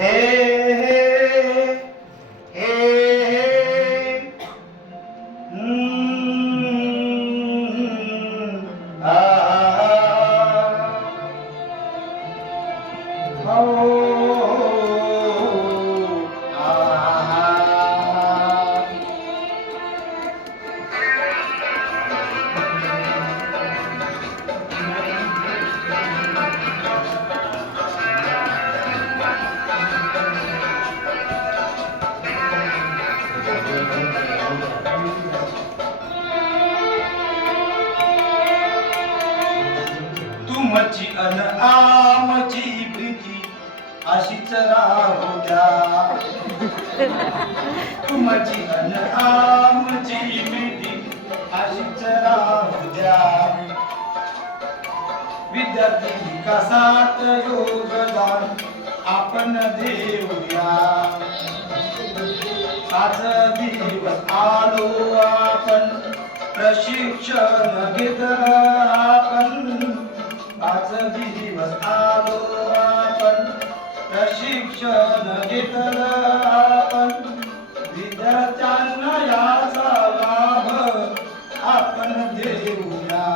हे हे हे हे आ हो तुमची अन आमची प्रीती अशीच राहू द्या. तुमची अन आमची प्रीती अशीच राहू द्या. विद्यार्थी विकासात योगदान आपण देऊया. आज दिवस आलो आपण प्रशिक्षण घेतलं आपण. आज दिवस आलो आपण प्रशिक्षण घेतलं आपण. विद्यार्थ्यांना याचा लाभ आपण देऊया.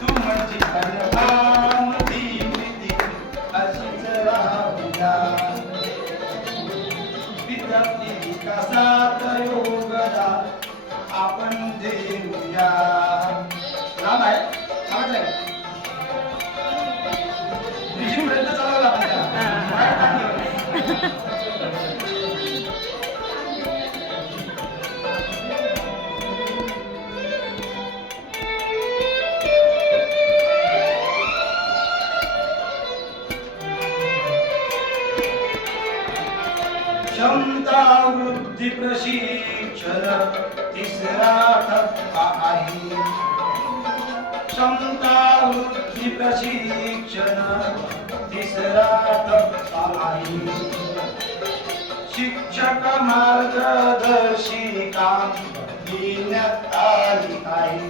तुमची आमची प्रीती अशीच राहूया. विद्यार्थी विकासात योगदान आपण देऊया. राम आहे प्रयत्न चालवला क्षमता वृद्धी प्रशिक्षण तिसरा टप्पा आहे. क्षमता वृद्धी प्रशिक्षण तिसरा टप्पा आहे. शिक्षक मार्गदर्शिका देण्यात आली आहे.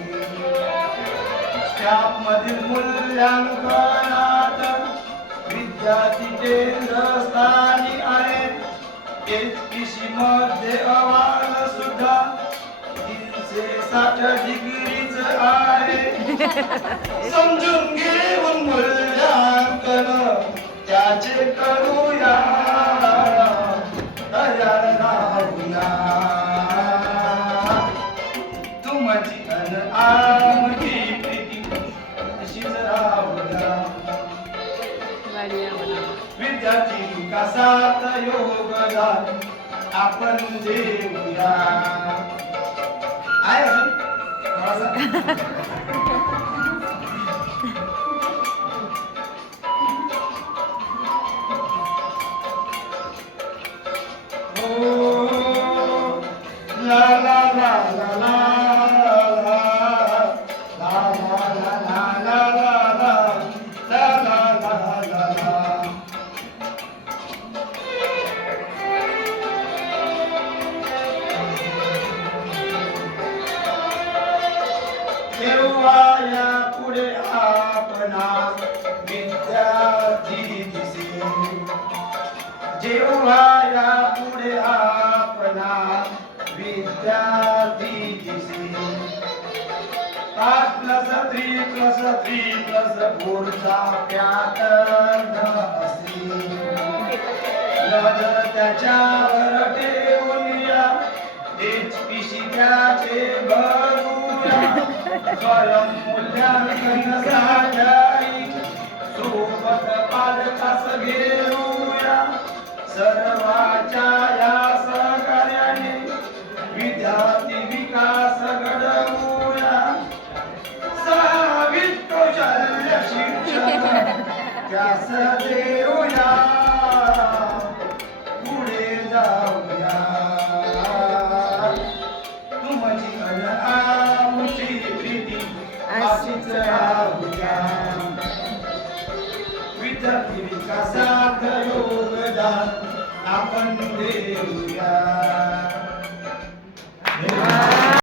स्टॅप मधील मूल्यांकनात विद्यार्थी केंद्रस्थानी आहेत. एसपीसी मध्ये अहवाल सुद्धा 360 डिग्रीच आहे. समजून घेऊन मूल्यांकन त्याचे करूया. तयार राहूया. तुमची अन आमची प्रीती अशीच राहूया. विद्यार्थी विकासात योगदान आपण देऊया. आहे अजून ला ला ला ला ला या पुढे आपणा विद्यार्थी दिसे. जेव्हा या पुढे आपणा विद्यार्थी दिसे. 5+3+3+4 चा पॅटर्न असे. नजर त्याच्यावर ठेवून या एचपीसी त्याचे भरूया. स्वयं मूल्यांकन साजाई सोबत पालकास घेऊया. सर्वांच्या या सहकार्याने विद्यार्थी विकास घडवूया. सहावीत कौशल्य शिक्षण त्यास देऊया. पुढे जाऊया. तुमची अन आमची प्रीती अशीच राहूया. विद्यार्थी विकासात योगदान आपण देऊया.